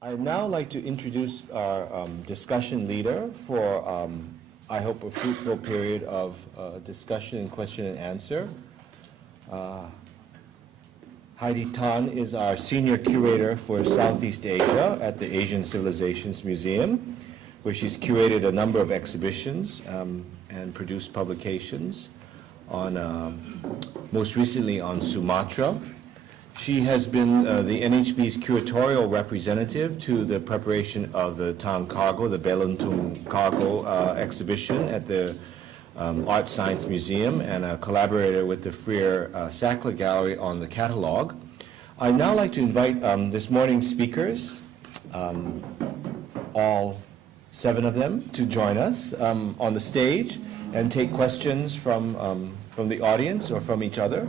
I'd now like to introduce our discussion leader for, I hope, a fruitful period of discussion and question and answer. Heidi Phann is our Senior Curator for Southeast Asia at the Asian Civilisations Museum, where she's curated a number of exhibitions and produced publications on, most recently on Sumatra. She has been the NHB's curatorial representative to the preparation of the Tang Cargo, the Beluntung Cargo exhibition at the Art Science Museum, and a collaborator with the Freer Sackler Gallery on the catalog. I'd now like to invite this morning's speakers, all 7 of them, to join us on the stage and take questions from the audience or from each other.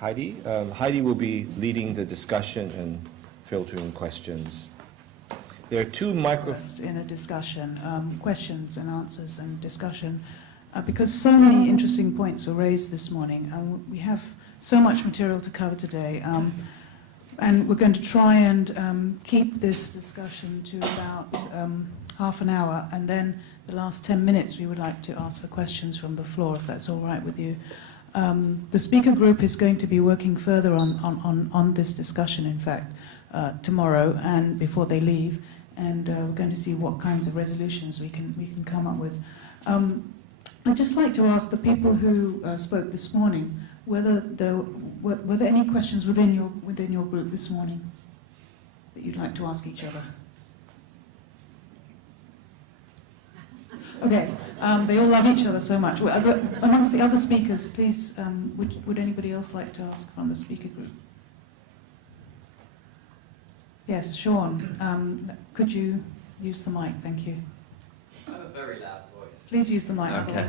Heidi? Heidi will be leading the discussion and filtering questions. There are 2 microphones. In a discussion, questions and answers and discussion, because so many interesting points were raised this morning. We have so much material to cover today, and we're going to try and keep this discussion to about half an hour, and then the last 10 minutes we would like to ask for questions from the floor, if that's all right with you. The speaker group is going to be working further on this discussion, in fact, tomorrow and before they leave, and we're going to see what kinds of resolutions we can come up with. I'd just like to ask the people who spoke this morning whether were there any questions within your group this morning that you'd like to ask each other. Okay, they all love each other so much. Amongst the other speakers, please, would anybody else like to ask from the speaker group? Yes, Sean, could you use the mic? Thank you. I have a very loud voice. Please use the mic. Okay.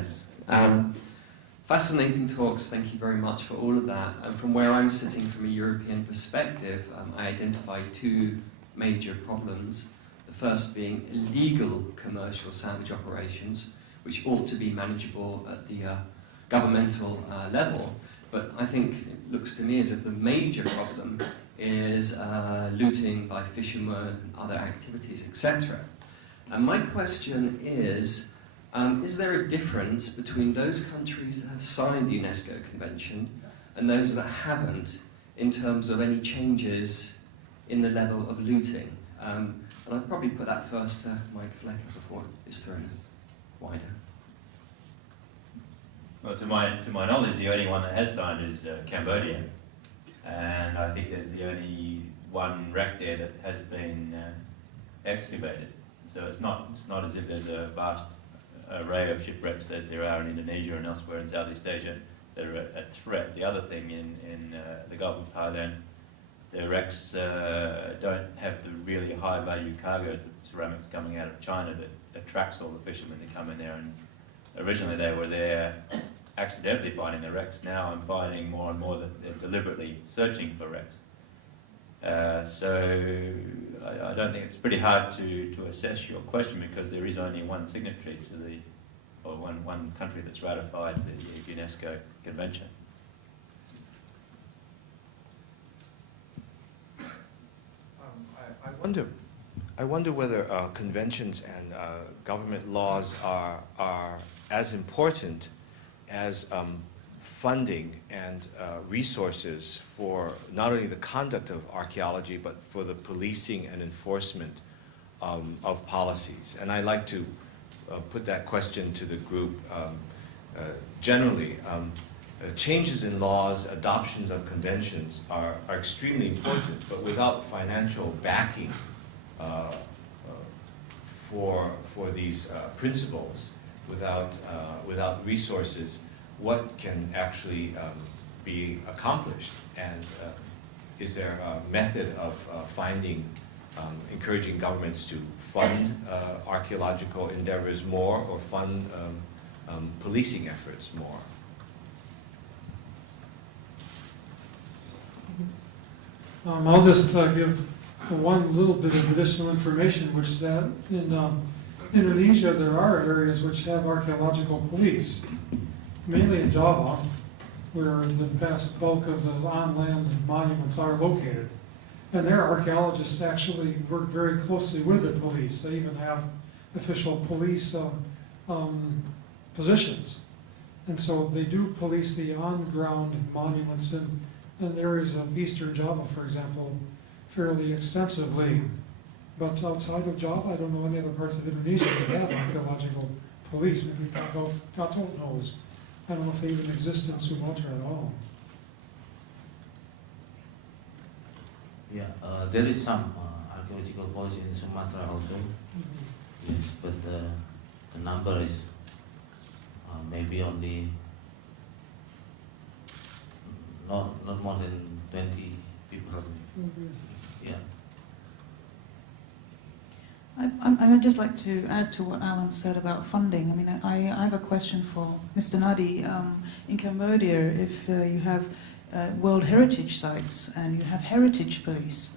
Fascinating talks, thank you very much for all of that. And from where I'm sitting from a European perspective, I identified 2 major problems. The first being illegal commercial salvage operations, which ought to be manageable at the governmental level. But I think it looks to me as if the major problem is looting by fishermen and other activities, etc. And my question is there a difference between those countries that have signed the UNESCO Convention and those that haven't in terms of any changes in the level of looting? And I'd probably put that first to Mike Flecker before it's thrown wider. Well, to my knowledge, the only one that has signed is Cambodia, and I think there's the only one wreck there that has been excavated. So it's not as if there's a vast array of shipwrecks as there are in Indonesia and elsewhere in Southeast Asia that are at threat. The other thing in the Gulf of Thailand, the wrecks don't have the really high value cargoes, the ceramics coming out of China that attracts all the fishermen that come in there. And originally they were there accidentally finding the wrecks. Now I'm finding more and more that they're deliberately searching for wrecks. So I don't think it's pretty hard to assess your question, because there is only one signatory to one country that's ratified the UNESCO Convention. I wonder whether conventions and government laws are as important as funding and resources for not only the conduct of archaeology, but for the policing and enforcement of policies. And I'd like to put that question to the group. Generally, changes in laws, adoptions of conventions are extremely important, but without financial backing for these principles, without resources, what can actually be accomplished? And is there a method of encouraging governments to fund archaeological endeavors more, or fund policing efforts more? I'll just give one little bit of additional information, which is that in Indonesia there are areas which have archaeological police, mainly in Java, where the vast bulk of the on-land monuments are located. And their archaeologists actually work very closely with the police. They even have official police positions. And so they do police the on-ground monuments in areas of eastern Java, for example, fairly extensively. But outside of Java, I don't know any other parts of Indonesia that have archaeological police. Maybe Gato knows. I don't know if they even exist in Sumatra at all. Yeah, there is some archaeological police in Sumatra also. Yes, but the number is maybe only not more than 20 people. Yeah. I would just like to add to what Alan said about funding. I mean, I have a question for Mr. Nady. In Cambodia, if you have World Heritage sites and you have heritage police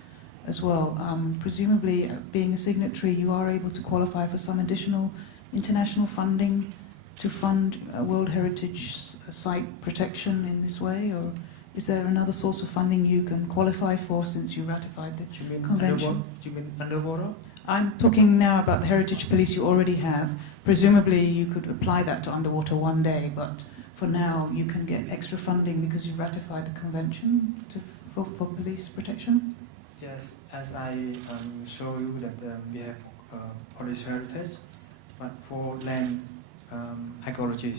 as well, presumably being a signatory, you are able to qualify for some additional international funding to fund World Heritage site protection in this way, or is there another source of funding you can qualify for since you ratified the convention? You mean underwater? I'm talking now about the heritage police you already have. Presumably you could apply that to underwater one day, but for now you can get extra funding because you ratified the convention for police protection? Yes, as I show you that we have police heritage, but for land archaeology,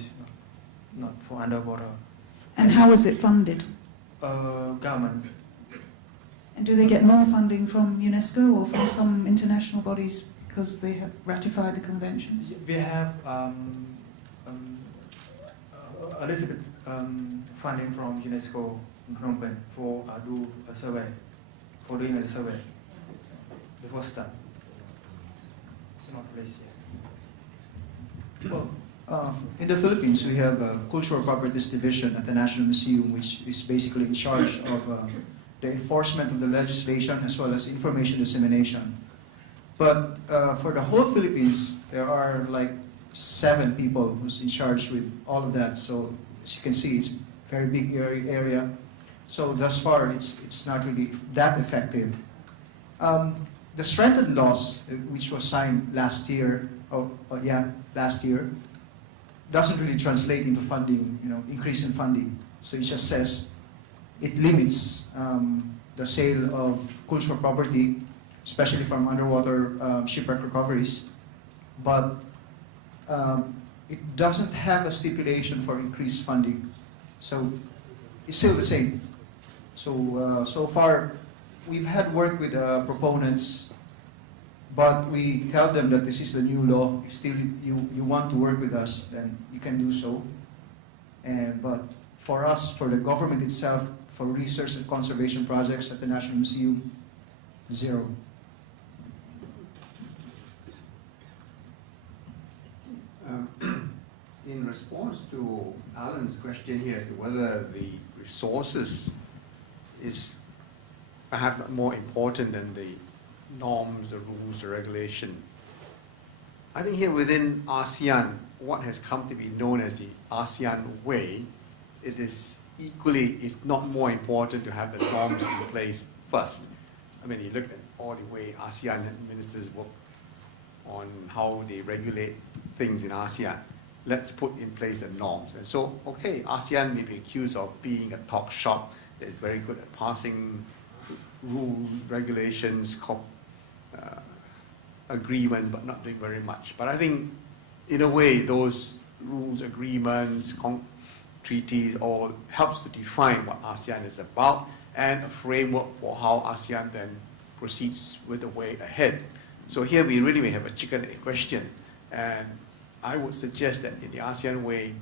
not for underwater. And how is it funded? Government. And do they get more funding from UNESCO or from some international bodies because they have ratified the convention? We have a little bit funding from UNESCO in Phnom Penh for do a survey, for doing a survey. The first step. It's not place, yes. Well, in the Philippines, we have a Cultural Properties Division at the National Museum, which is basically in charge of the enforcement of the legislation as well as information dissemination. But for the whole Philippines, there are like 7 people who's in charge with all of that. So as you can see, it's a very big area. So thus far, it's not really that effective. The strengthened laws, which was signed last year, last year, doesn't really translate into funding, increase in funding. So it just says it limits the sale of cultural property, especially from underwater shipwreck recoveries, but it doesn't have a stipulation for increased funding. So it's still the same. So so far, we've had work with proponents, but we tell them that this is the new law. If still you want to work with us, then you can do so. But for us, for the government itself, for research and conservation projects at the National Museum, 0. In response to Alan's question here as to whether the resources is perhaps more important than the norms, the rules, the regulation, I think here within ASEAN, what has come to be known as the ASEAN way, it is equally, if not more important, to have the norms in place first. I mean, you look at all the way ASEAN ministers work on how they regulate things in ASEAN. Let's put in place the norms. And so, okay, ASEAN may be accused of being a talk shop that is very good at passing rules, regulations, agreements, but not doing very much. But I think, in a way, those rules, agreements, treaties all helps to define what ASEAN is about and a framework for how ASEAN then proceeds with the way ahead. So here we really may have a chicken and egg question, and I would suggest that in the ASEAN way,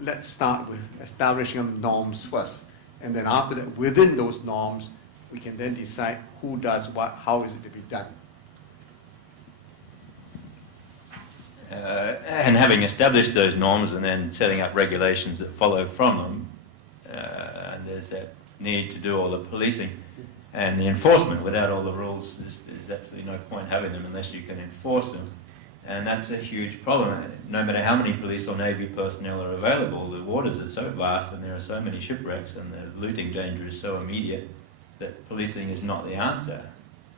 let's start with establishing norms first, and then after that, within those norms, we can then decide who does what, how is it to be done. And having established those norms and then setting up regulations that follow from them, and there's that need to do all the policing and the enforcement. Without all the rules, there's absolutely no point having them unless you can enforce them. And that's a huge problem. No matter how many police or Navy personnel are available, the waters are so vast and there are so many shipwrecks and the looting danger is so immediate that policing is not the answer.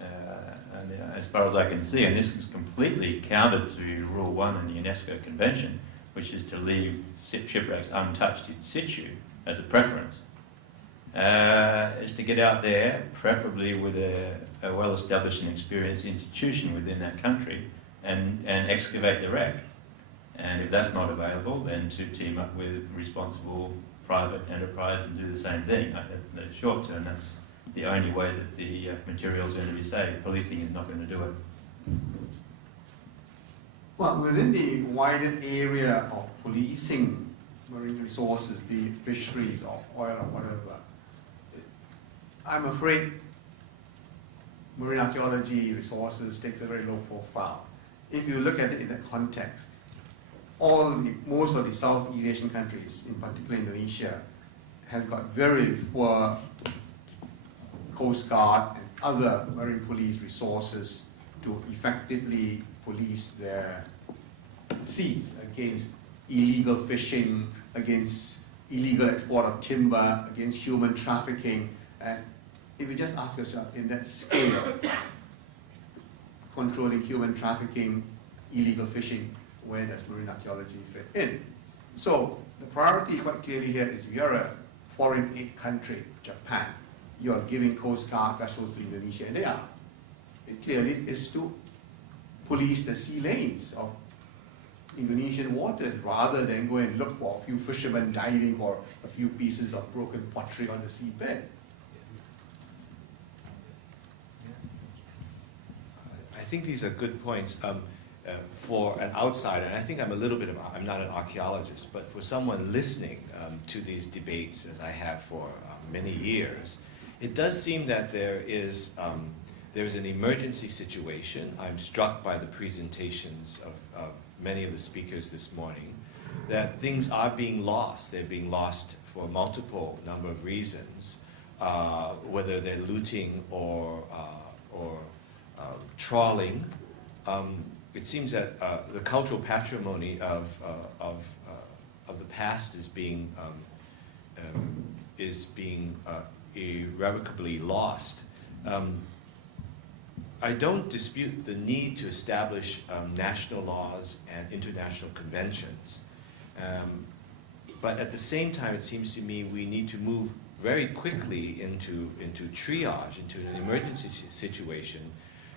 And as far as I can see, and this is completely counter to Rule 1 in the UNESCO Convention, which is to leave shipwrecks untouched in situ as a preference, is to get out there, preferably with a well-established and experienced institution within that country, and excavate the wreck. And if that's not available, then to team up with responsible private enterprise and do the same thing. In the short term, that's the only way that the materials are going to be saved. Policing is not going to do it. Well, within the wider area of policing marine resources, be it fisheries or oil or whatever, I'm afraid marine archaeology resources takes a very low profile. If you look at it in that context, most of the Southeast Asian countries, in particular Indonesia, has got very poor Coast Guard and other marine police resources to effectively police their seas against illegal fishing, against illegal export of timber, against human trafficking. And if you just ask yourself, in that scale, controlling human trafficking, illegal fishing, where does marine archaeology fit in? So the priority quite clearly here is we are a foreign aid country, Japan. You are giving Coast Guard vessels to Indonesia, and they are. It clearly is to police the sea lanes of Indonesian waters rather than go and look for a few fishermen diving for a few pieces of broken pottery on the seabed. I think these are good points. For an outsider, and I think I'm I'm not an archaeologist, but for someone listening to these debates, as I have for many years, it does seem that there's an emergency situation. I'm struck by the presentations of many of the speakers this morning, that things are being lost. They're being lost for a multiple number of reasons, whether they're looting or trawling. It seems that the cultural patrimony of the past is being irrevocably lost. I don't dispute the need to establish national laws and international conventions, but at the same time, it seems to me we need to move very quickly into triage, into an emergency situation,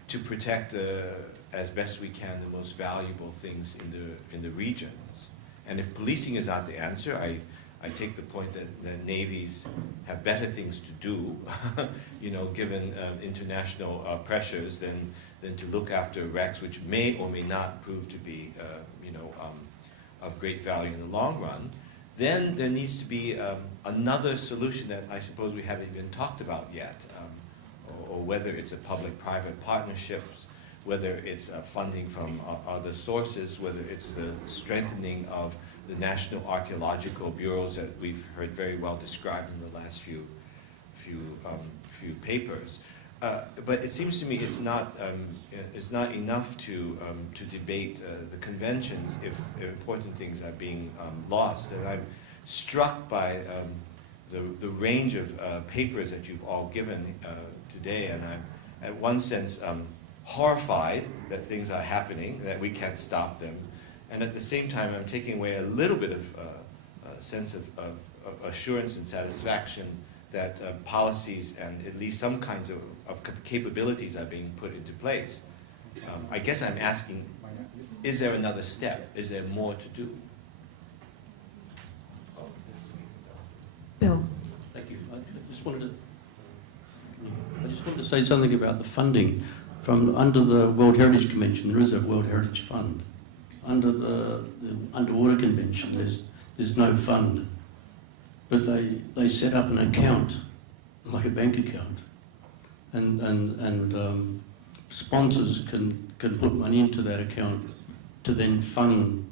to protect as best we can the most valuable things in the regions. And if policing is not the answer, I take the point that navies have better things to do, given international pressures than to look after wrecks, which may or may not prove to be of great value in the long run. Then there needs to be another solution that I suppose we haven't even talked about yet. Or whether it's a public-private partnerships, whether it's funding from other sources, whether it's the strengthening of the national archaeological bureaus that we've heard very well described in the last few papers. But it seems to me it's not enough to debate the conventions if important things are being lost. And I'm struck by the range of papers that you've all given today, and I'm, at one sense, horrified that things are happening, that we can't stop them, and at the same time, I'm taking away a little bit of a sense of assurance and satisfaction that policies and at least some kinds of capabilities are being put into place. I guess I'm asking, is there another step? Is there more to do? Bill. Thank you. I just wanted to say something about the funding. From under the World Heritage Convention, there is a World Heritage Fund. Under the Underwater Convention, there's no fund, but they set up an account, like a bank account, and sponsors can put money into that account to then fund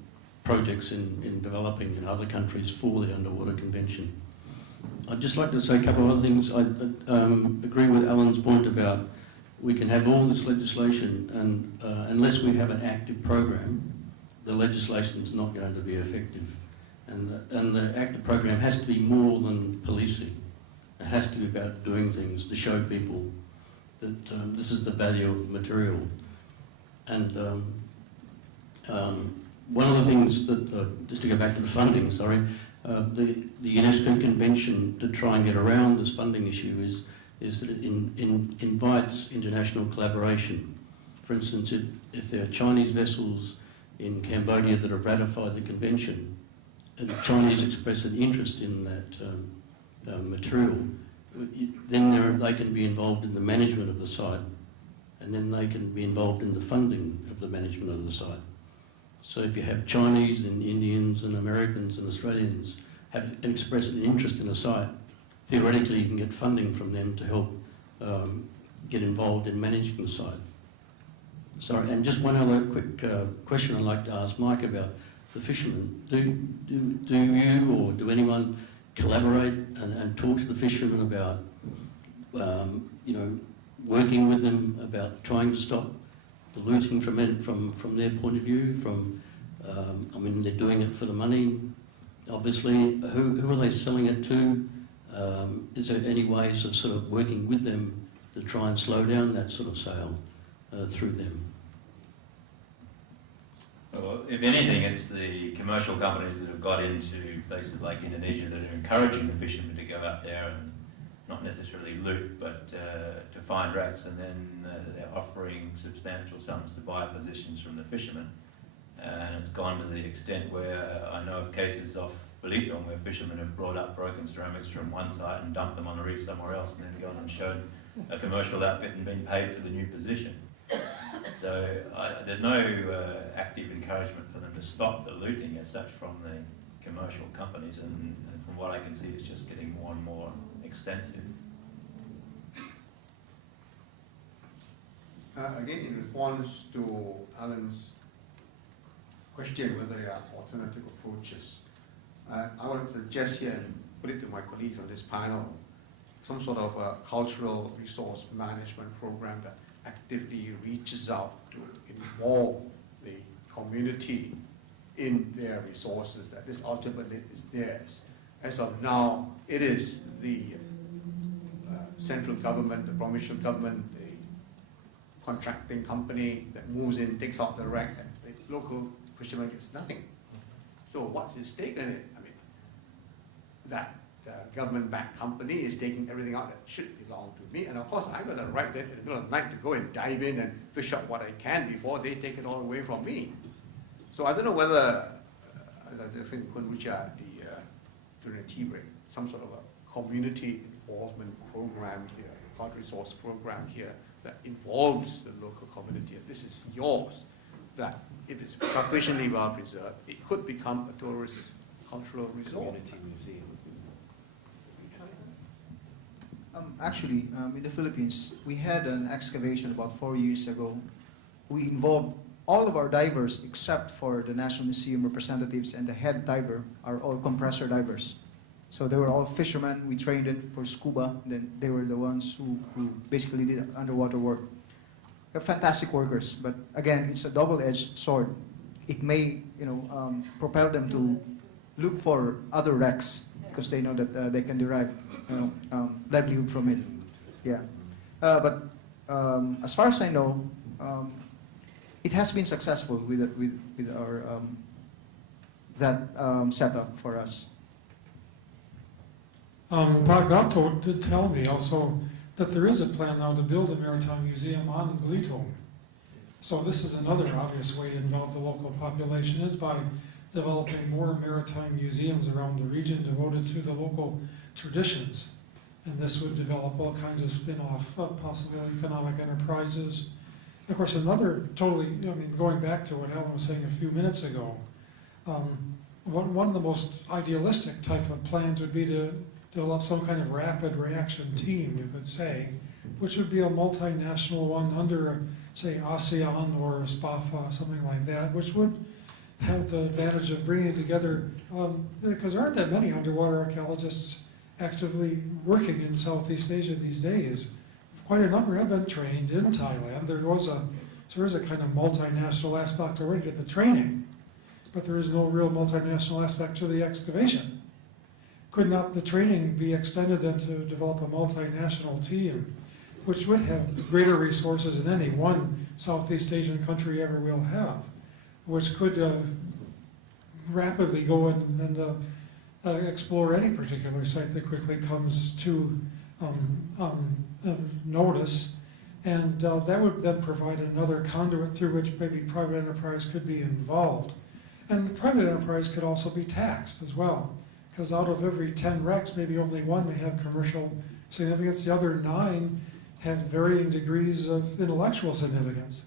projects in developing in other countries for the Underwater Convention. I'd just like to say a couple of other things. I agree with Alan's point about we can have all this legislation, and unless we have an active program, the legislation is not going to be effective. And the active program has to be more than policing. It has to be about doing things to show people that this is the value of the material. And one of the things that, just to go back to the funding, sorry, the UNESCO Convention to try and get around this funding issue is that it invites international collaboration. For instance, if there are Chinese vessels in Cambodia that have ratified the convention, and the Chinese express an interest in that material, then they can be involved in the management of the site, and then they can be involved in the funding of the management of the site. So if you have Chinese and Indians and Americans and Australians have express an interest in a site, theoretically you can get funding from them to help get involved in managing the site. Sorry, and just one other quick question I'd like to ask Mike about the fishermen. Do you or do anyone collaborate and talk to the fishermen about, working with them about trying to stop the looting from their point of view? I mean, they're doing it for the money, obviously. Who are they selling it to? Is there any ways of sort of working with them to try and slow down that sort of sale through them? Well, if anything, it's the commercial companies that have got into places like Indonesia that are encouraging the fishermen to go out there and not necessarily loot, but to find wrecks, and then they're offering substantial sums to buy positions from the fishermen. And it's gone to the extent where I know of cases off Belitung where fishermen have brought up broken ceramics from one site and dumped them on a reef somewhere else, and then gone and shown a commercial outfit and been paid for the new position. So there's no active encouragement for them to stop the looting as such from the commercial companies, and from what I can see, it's just getting more and more extensive. Again, in response to Alan's question whether there are alternative approaches, I want to suggest here and put it to my colleagues on this panel, some sort of a cultural resource management program that actively reaches out to involve the community in their resources, that this ultimately is theirs. As of now, it is the central government, the provincial government, the contracting company that moves in, takes out the wreck, and the local fisherman gets nothing. So what's his stake in it? I mean, that government-backed company is taking everything out that should belong to me, and of course I've got the right then in the middle of the night to go and dive in and fish up what I can before they take it all away from me. So I don't know whether, as I think Kunrucha, during the tea break, some sort of a community involvement program here, a resource program here that involves the local community. If this is yours, that if it's sufficiently well preserved, it could become a tourist cultural resort. Community museum. Actually, in the Philippines, we had an excavation about 4 years ago. We involved all of our divers except for the National Museum representatives, and the head diver are all compressor divers. So they were all fishermen. We trained them for scuba. Then they were the ones who basically did underwater work. They're fantastic workers, but again, it's a double-edged sword. It may, propel them to look for other wrecks because they know that they can derive, livelihood from it. Yeah, but as far as I know, it has been successful with our that setup for us. Gato did tell me also that there is a plan now to build a maritime museum on Belitung. So this is another obvious way to involve the local population, is by developing more maritime museums around the region devoted to the local traditions. And this would develop all kinds of spin-off, possible economic enterprises. Of course, another totally, going back to what Alan was saying a few minutes ago, one of the most idealistic type of plans would be to develop some kind of rapid reaction team, you could say, which would be a multinational one under, say, ASEAN or SPAFA, something like that, which would have the advantage of bringing together, because there aren't that many underwater archaeologists actively working in Southeast Asia these days. Quite a number have been trained in Thailand. There is a kind of multinational aspect already to the training, but there is no real multinational aspect to the excavation. could not the training be extended then to develop a multinational team, which would have greater resources than any one Southeast Asian country ever will have, which could rapidly go and explore any particular site that quickly comes to notice, and that would then provide another conduit through which maybe private enterprise could be involved. And private enterprise could also be taxed as well, because out of every 10 wrecks, maybe only one may have commercial significance. The other 9 have varying degrees of intellectual significance.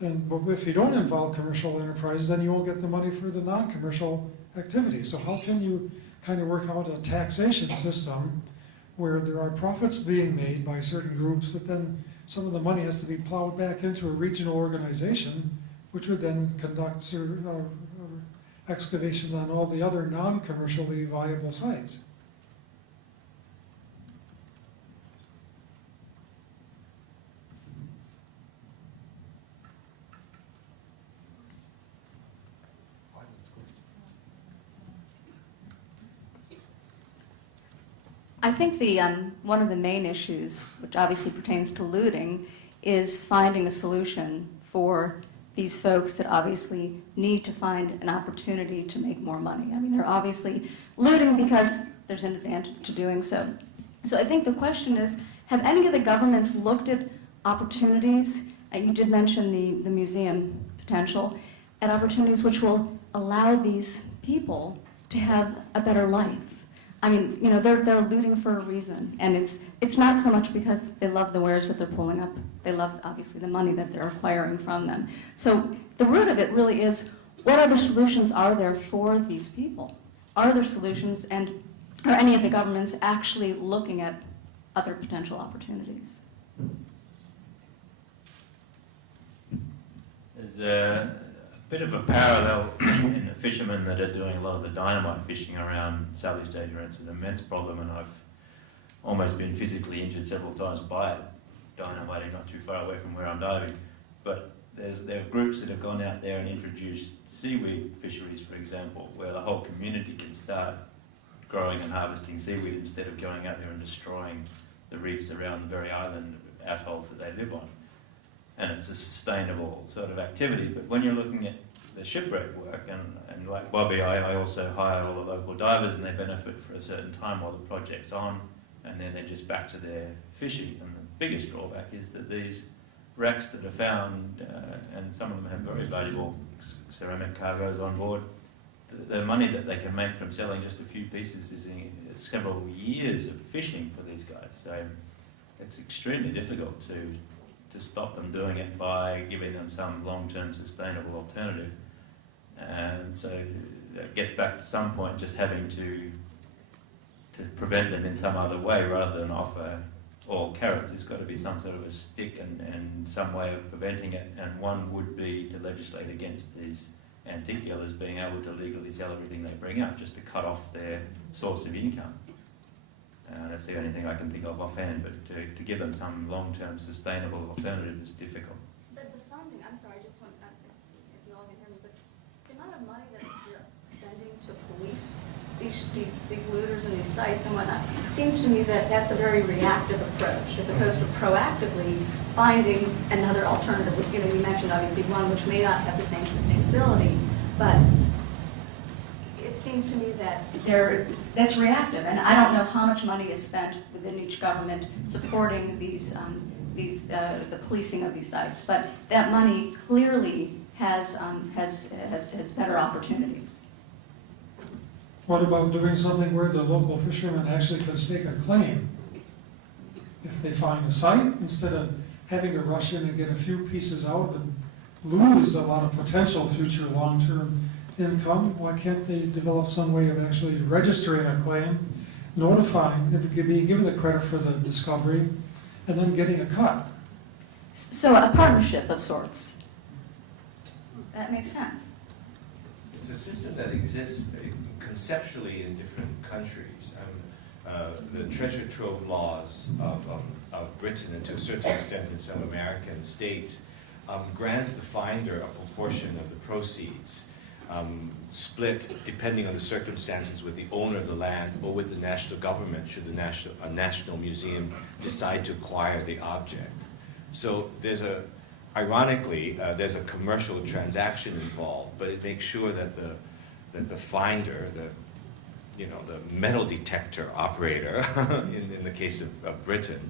But if you don't involve commercial enterprise, then you won't get the money for the non-commercial activities. So how can you kind of work out a taxation system where there are profits being made by certain groups, but then some of the money has to be plowed back into a regional organization, which would then conduct excavations on all the other non-commercially viable sites? I think one of the main issues, which obviously pertains to looting, is finding a solution for these folks that obviously need to find an opportunity to make more money. I mean, they're obviously looting because there's an advantage to doing so. So I think the question is, have any of the governments looked at opportunities, you did mention the museum potential, at opportunities which will allow these people to have a better life? I mean, you know, they're looting for a reason, and it's not so much because they love the wares that they're pulling up. They love, obviously, the money that they're acquiring from them. So the root of it really is, what other solutions are there for these people? Are there solutions, and are any of the governments actually looking at other potential opportunities? There's a bit of a parallel in the fishermen that are doing a lot of the dynamite fishing around Southeast Asia. It's an immense problem, and I've almost been physically injured several times by it, dynamiting not too far away from where I'm diving. But there are groups that have gone out there and introduced seaweed fisheries, for example, where the whole community can start growing and harvesting seaweed instead of going out there and destroying the reefs around the very island atolls that they live on. And it's a sustainable sort of activity. But when you're looking at the shipwreck work, and like Bobby, I also hire all the local divers, and they benefit for a certain time while the project's on, and then they're just back to their fishing. And the biggest drawback is that these wrecks that are found, and some of them have very valuable ceramic cargoes on board, the money that they can make from selling just a few pieces is several years of fishing for these guys. So it's extremely difficult to stop them doing it by giving them some long-term sustainable alternative. And so it gets back to some point just having to prevent them in some other way rather than offer all carrots. There's got to be some sort of a stick and some way of preventing it, and one would be to legislate against these antique dealers being able to legally sell everything they bring up, just to cut off their source of income. That's the only thing I can think of offhand, but to give them some long-term sustainable alternative is difficult. But the funding, I'm sorry, I just want, if you all can hear me, but the amount of money that you're spending to police these looters and these sites and whatnot, it seems to me that that's a very reactive approach, as opposed to proactively finding another alternative. You know, you mentioned obviously one which may not have the same sustainability, but it seems to me that that's reactive, and I don't know how much money is spent within each government supporting the policing of these sites, but that money clearly has better opportunities. What about doing something where the local fishermen actually can stake a claim? If they find a site, instead of having to rush in and get a few pieces out and lose a lot of potential future long-term income, why can't they develop some way of actually registering a claim, notifying, being given the credit for the discovery, and then getting a cut? So a partnership of sorts. That makes sense. It's a system that exists conceptually in different countries. The treasure trove laws of Britain, and to a certain extent in some American states, grants the finder a proportion of the proceeds. split depending on the circumstances with the owner of the land or with the national government should a national museum decide to acquire the object. So ironically, there's a commercial transaction involved, but it makes sure that the finder, the metal detector operator, in the case of Britain,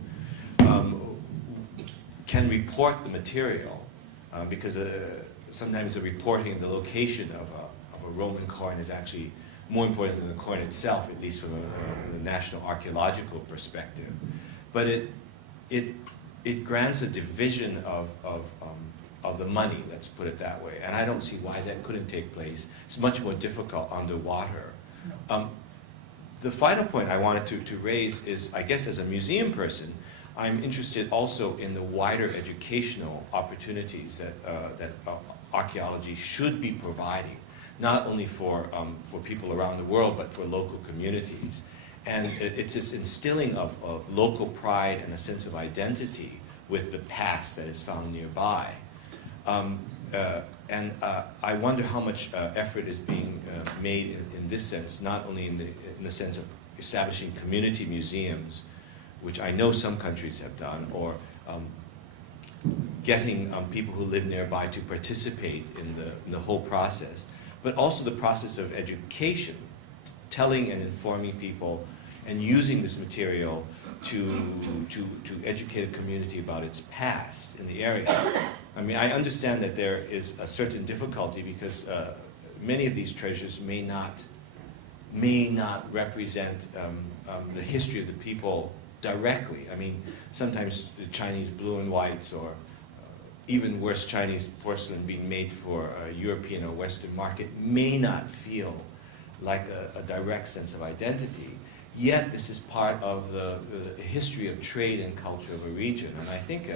can report the material, because sometimes the reporting of the location of a Roman coin is actually more important than the coin itself, at least from a national archaeological perspective. But it grants a division of the money, let's put it that way. And I don't see why that couldn't take place. It's much more difficult underwater. The final point I wanted to raise is, I guess as a museum person, I'm interested also in the wider educational opportunities that archaeology should be providing, not only for people around the world, but for local communities. And it's this instilling of local pride and a sense of identity with the past that is found nearby. And I wonder how much effort is being made in this sense, not only in the sense of establishing community museums, which I know some countries have done, or getting people who live nearby to participate in the whole process, but also the process of education, telling and informing people and using this material to educate a community about its past in the area. I mean, I understand that there is a certain difficulty because many of these treasures may not represent the history of the people directly. I mean, sometimes the Chinese blue and whites, or even worse, Chinese porcelain being made for a European or Western market may not feel like a direct sense of identity. Yet this is part of the history of trade and culture of a region. And I think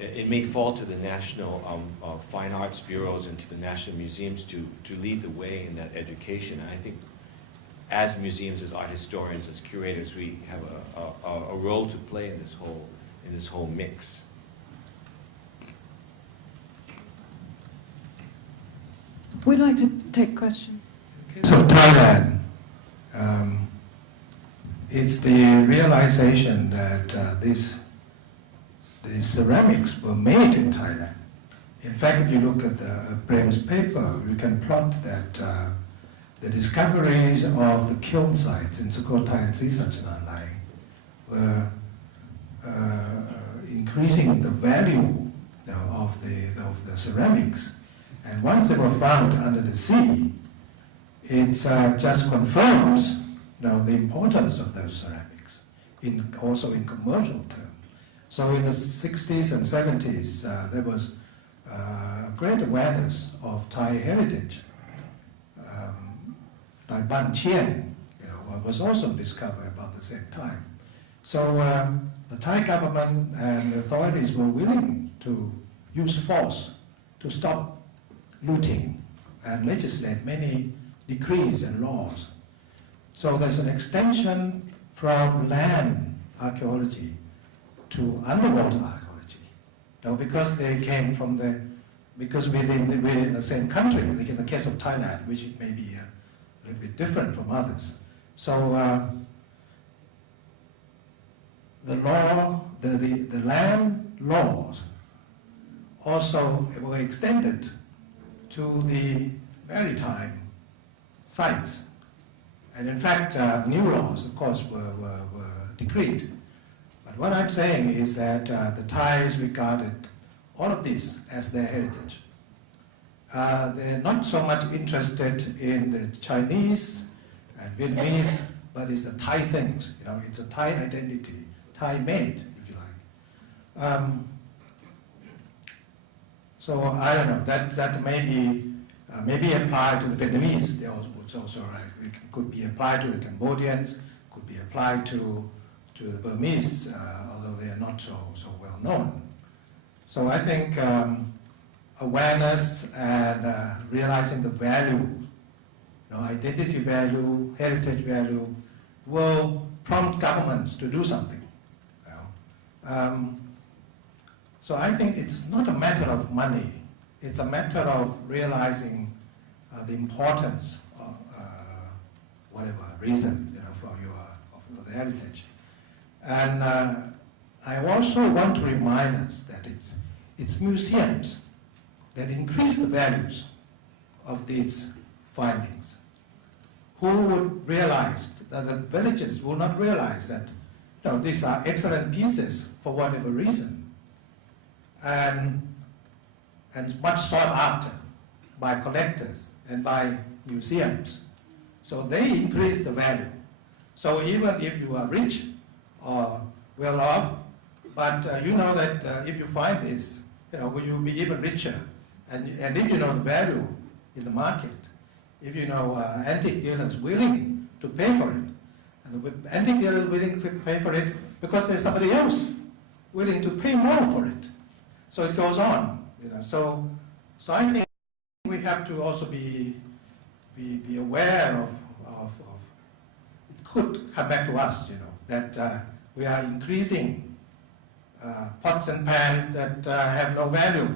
it may fall to the national fine arts bureaus and to the national museums to lead the way in that education. And I think as museums, as art historians, as curators, we have a role to play in this whole mix. We'd like to take questions. In the case of Thailand, it's the realization that these ceramics were made in Thailand. In fact, if you look at the Brem's paper, you can plot that the discoveries of the kiln sites in Sukhothai and Srisatchanalai were increasing the value of the ceramics. And once they were found under the sea, it just confirms the importance of those ceramics, also in commercial terms. So in the 60s and 70s, there was great awareness of Thai heritage. Like Ban Chien, was also discovered about the same time. So the Thai government and the authorities were willing to use force to stop looting and legislate many decrees and laws. So there's an extension from land archaeology to underwater archaeology. Now, because they came from because we're in the same country, like in the case of Thailand, which it may be a little bit different from others. So the law, the land laws also were extended to the maritime sites. And in fact, new laws, of course, were decreed. But what I'm saying is that the Thais regarded all of this as their heritage. They're not so much interested in the Chinese and Vietnamese, but it's the Thai things. It's a Thai identity, Thai made, if you like. So I don't know. That may be applied to the Vietnamese. It's also right. It could be applied to the Cambodians. Could be applied to the Burmese, although they are not so well known. So I think awareness and realizing the value, identity value, heritage value, will prompt governments to do something. So I think it's not a matter of money. It's a matter of realizing the importance of whatever reason, for the heritage. And I also want to remind us that it's museums that increase the values of these findings. Who would realize that the villagers will not realize that these are excellent pieces for whatever reason, and much sought after by collectors and by museums. So they increase the value. So even if you are rich or well off, but you know that if you find this, will you be even richer? And if you know the value in the market, if you know antique dealers willing to pay for it, and the antique dealers willing to pay for it because there's somebody else willing to pay more for it. So it goes on, So I think we have to also be aware of it could come back to us, that we are increasing pots and pans that have no value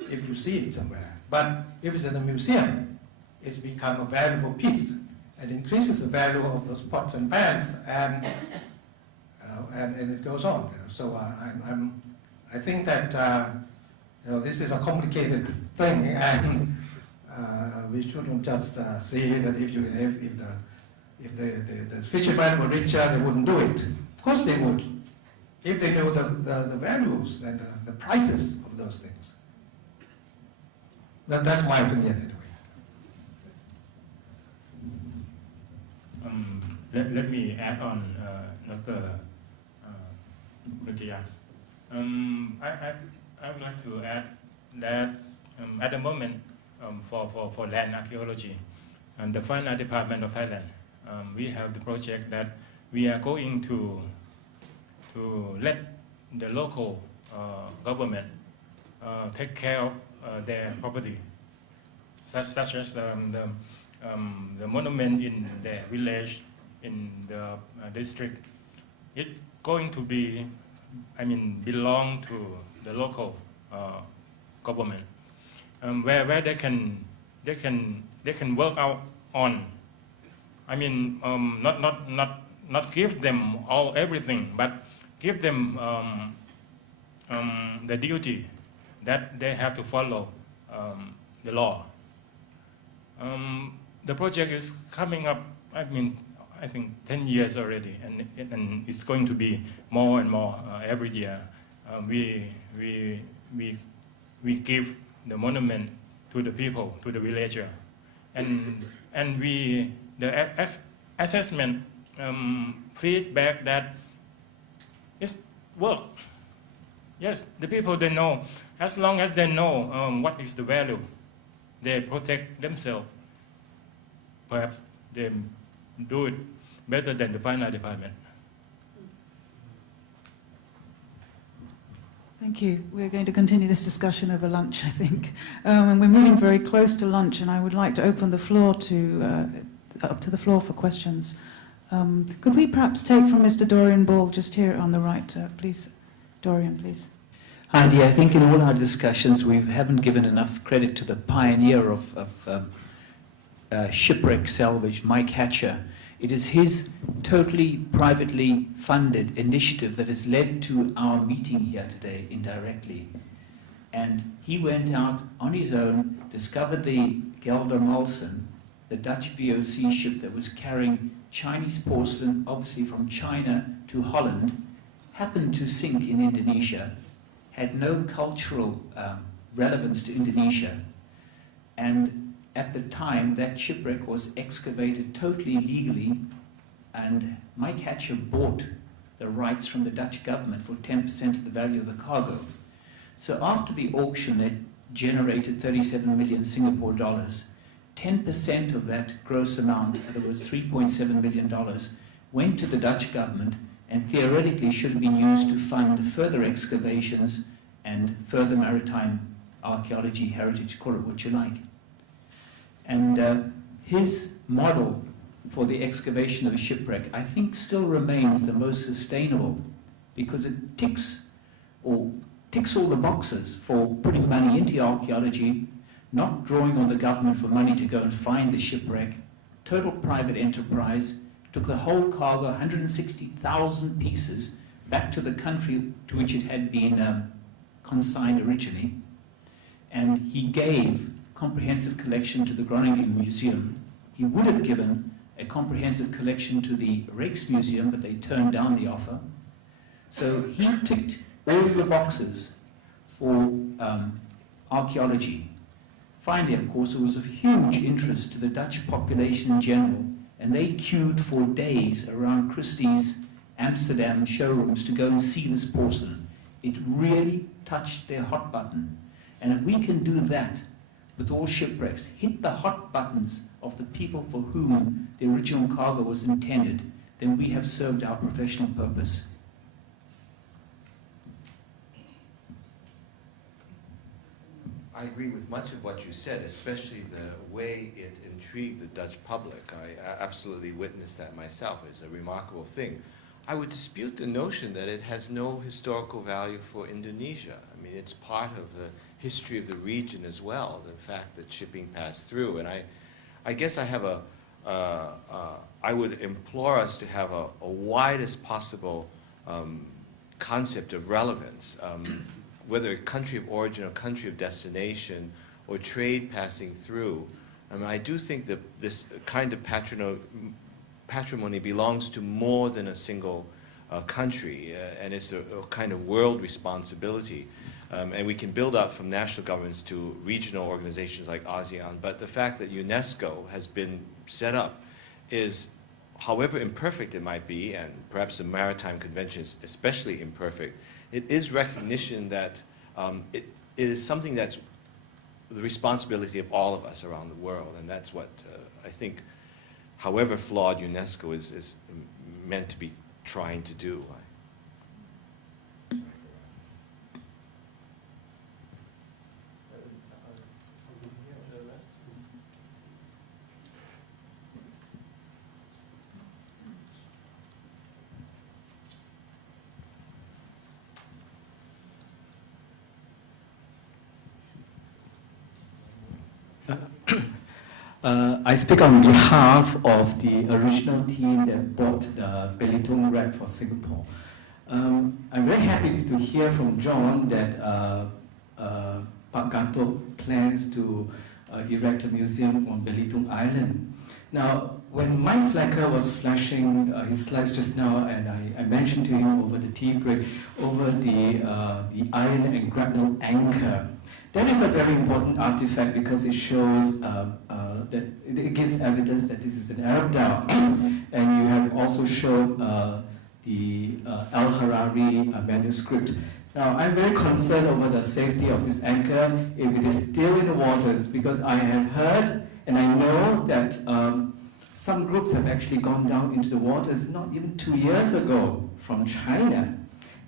if you see it somewhere. But if it's in a museum, it's become a valuable piece and increases the value of those pots and pans, and it goes on. So I think that this is a complicated thing, and we shouldn't just say that if the fishermen were richer, they wouldn't do it. Of course they would, if they knew the values and the prices of those things. That's my opinion anyway. Let me add on, Dr. Rujaya. I would like to add that at the moment, for land archaeology, and the Fine Art Department of Thailand, we have the project that we are going to let the local government take care of their property, such as the monument in the village, in the district. It's going to be, belong to the local government, where they can work out on. Not give them everything, but give them the duty that they have to follow the law. The project is coming up, I think 10 years already, and it's going to be more and more every year. We give the monument to the people, to the villager, and the assessment feedback that it's work. Yes, the people, they know. As long as they know what is the value, they protect themselves. Perhaps they do it better than the Fine Art Department. Thank you. We're going to continue this discussion over lunch, I think. And we're moving very close to lunch, and I would like to open the floor up to the floor for questions. Could we perhaps take from Mr. Dorian Ball, just here on the right, please? Dorian, please. Heidi, I think in all our discussions we haven't given enough credit to the pioneer of shipwreck salvage, Mike Hatcher. It is his totally privately funded initiative that has led to our meeting here today indirectly. And he went out on his own, discovered the Geldermalsen, the Dutch VOC ship that was carrying Chinese porcelain, obviously from China to Holland, happened to sink in Indonesia, had no cultural relevance to Indonesia, and at the time that shipwreck was excavated totally legally, and Mike Hatcher bought the rights from the Dutch government for 10% of the value of the cargo. So after the auction, it generated 37 million Singapore dollars. 10% of that gross amount, in other words, $3.7 million, went to the Dutch government and theoretically should have been used to fund further excavations and further maritime archaeology, heritage, call it what you like. And his model for the excavation of a shipwreck, I think, still remains the most sustainable because it ticks all the boxes for putting money into archaeology, not drawing on the government for money to go and find the shipwreck, total private enterprise, took the whole cargo, 160,000 pieces, back to the country to which it had been consigned originally, and he gave comprehensive collection to the Groningen Museum. He would have given a comprehensive collection to the Rijksmuseum, but they turned down the offer. So he ticked all the boxes for archaeology. Finally, of course, it was of huge interest to the Dutch population in general, and they queued for days around Christie's Amsterdam showrooms to go and see this porcelain. It really touched their hot button. And if we can do that with all shipwrecks, hit the hot buttons of the people for whom the original cargo was intended, then we have served our professional purpose. I agree with much of what you said, especially the way it intrigued the Dutch public. I absolutely witnessed that myself. It's a remarkable thing. I would dispute the notion that it has no historical value for Indonesia. I mean, it's part of the history of the region as well, the fact that shipping passed through. And I guess I have I would implore us to have a widest possible concept of relevance. Whether a country of origin or country of destination or trade passing through, I mean, I do think that this kind of patrimony belongs to more than a single country, and it's a kind of world responsibility. And we can build up from national governments to regional organizations like ASEAN, but the fact that UNESCO has been set up is, however imperfect it might be, and perhaps the Maritime Convention is especially imperfect, it is recognition that it is something that's the responsibility of all of us around the world, and that's what I think, however flawed UNESCO is meant to be trying to do. I speak on behalf of the original team that bought the Belitung wreck for Singapore. I'm very happy to hear from John that Pak Gatot plans to erect a museum on Belitung Island. Now, when Mike Flecker was flashing his slides just now, and I mentioned to him over the tea break, over the iron and grapnel anchor, that is a very important artifact because it shows that it gives evidence that this is an Arab dhow. And you have also shown the Al-Harari manuscript. Now, I'm very concerned over the safety of this anchor if it is still in the waters, because I have heard and I know that some groups have actually gone down into the waters not even 2 years ago from China,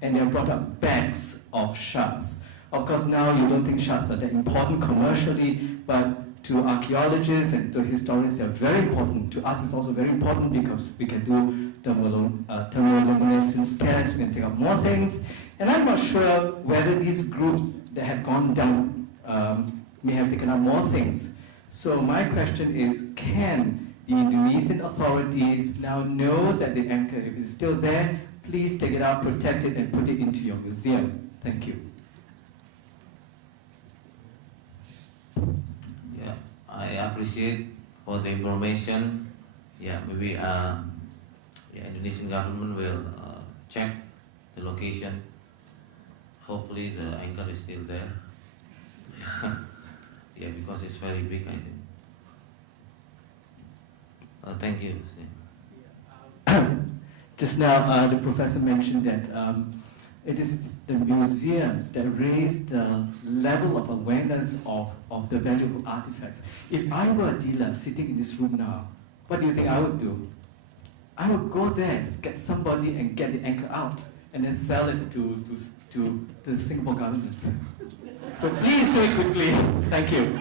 and they have brought up bags of sharks. Of course, now you don't think sharks are that important commercially, but to archaeologists and to historians, they are very important. To us, it's also very important because we can do thermoluminescence tests, we can take out more things. And I'm not sure whether these groups that have gone down may have taken out more things. So my question is, can the Indonesian authorities now know that the anchor, if it's still there, please take it out, protect it, and put it into your museum? Thank you. Yeah, I appreciate for the information. Yeah, maybe Indonesian government will check the location. Hopefully the anchor is still there. Yeah, because it's very big, I think. Thank you. Just now, the professor mentioned that it is the museums that raise the level of awareness of the valuable artifacts. If I were a dealer sitting in this room now, what do you think I would do? I would go there, get somebody and get the anchor out, and then sell it to the Singapore government. So please do it quickly. Thank you.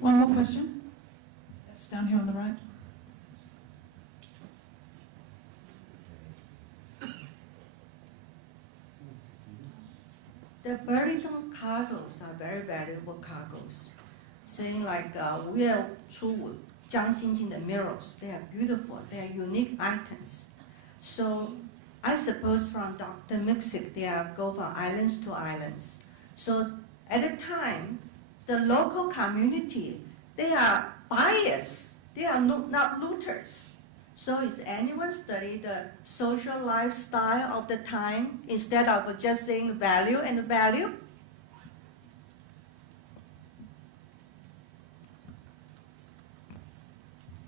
One more question? Yes, down here on the right. The Belitung cargoes are very valuable cargoes. Saying like Will Chu Jiang Xinjing, the mirrors, they are beautiful, they are unique items. So I suppose from Dr. Miksic, they are go from islands to islands. So at the time, the local community, they are buyers, they are not looters. So is anyone study the social lifestyle of the time instead of just saying value and value?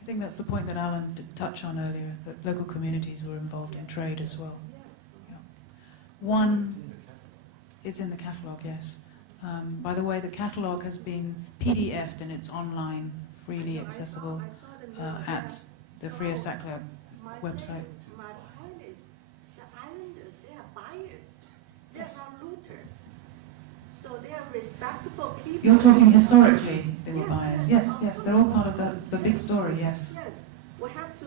I think that's the point that Alan did touch on earlier, that local communities were involved in trade as well. Yeah. One is in the catalogue, yes. By the way, the catalogue has been PDF'd and it's online, freely accessible at the Freya Sackler website. My point is, the islanders, they are buyers. They are not looters. So they are respectable people. You're talking historically, they were buyers. Yes, yes, they're all part of the big story, yes. Yes, we have to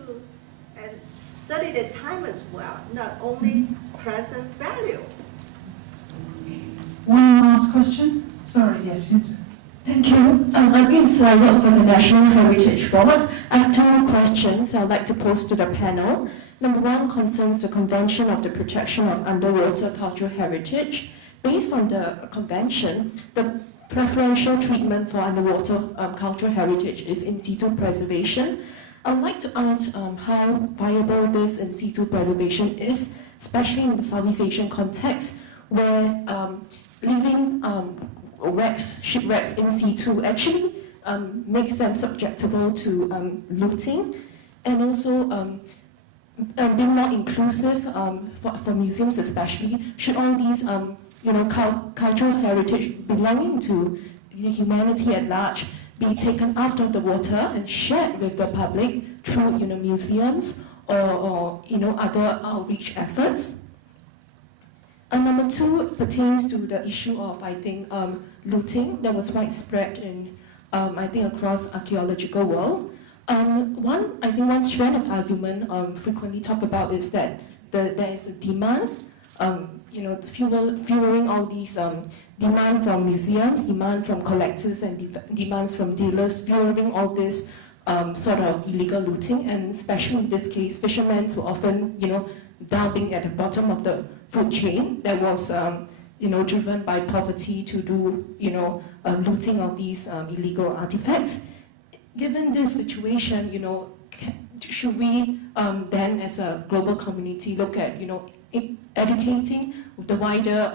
study the time as well, not only present value. One last question? Sorry, yes, you too. Thank you. I'm Insai, I work for the National Heritage Board. I have two questions I'd like to pose to the panel. Number one concerns the Convention of the Protection of Underwater Cultural Heritage. Based on the convention, the preferential treatment for underwater cultural heritage is in situ preservation. I'd like to ask how viable this in situ preservation is, especially in the Southeast Asian context, where leaving shipwrecks in situ actually makes them susceptible to looting, and also being more inclusive for museums especially. Should all these cultural heritage belonging to the humanity at large be taken out of the water and shared with the public through museums or other outreach efforts? And number two pertains to the issue of, I think, looting that was widespread in, I think, across archaeological world. One strand of argument frequently talked about is that there is a demand, fueling all these demand from museums, demand from collectors, and demands from dealers, fueling all this sort of illegal looting, and especially in this case, fishermen were often, being at the bottom of the food chain that was, driven by poverty to do, looting of these illegal artifacts. Given this situation, should we then, as a global community, look at, educating the wider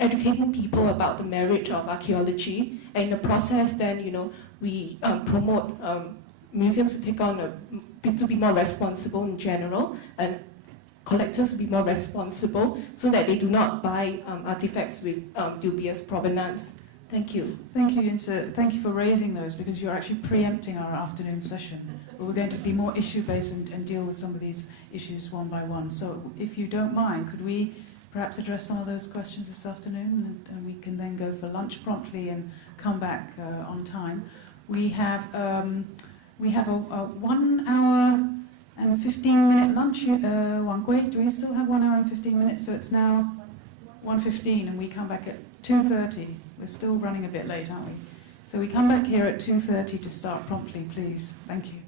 educating people about the merit of archaeology, and in the process, then, we promote museums to take on to be more responsible in general, and collectors to be more responsible, so that they do not buy artifacts with dubious provenance. Thank you. Thank you, Insa. Thank you for raising those, because you're actually preempting our afternoon session. But we're going to be more issue-based and deal with some of these issues one by one. So if you don't mind, could we perhaps address some of those questions this afternoon, and we can then go for lunch promptly and come back on time. We have a 1 hour and 15-minute lunch. Wang Gui, do we still have 1 hour and 15 minutes? So it's now 1:15, and we come back at 2:30. We're still running a bit late, aren't we? So we come back here at 2:30 to start promptly, please. Thank you.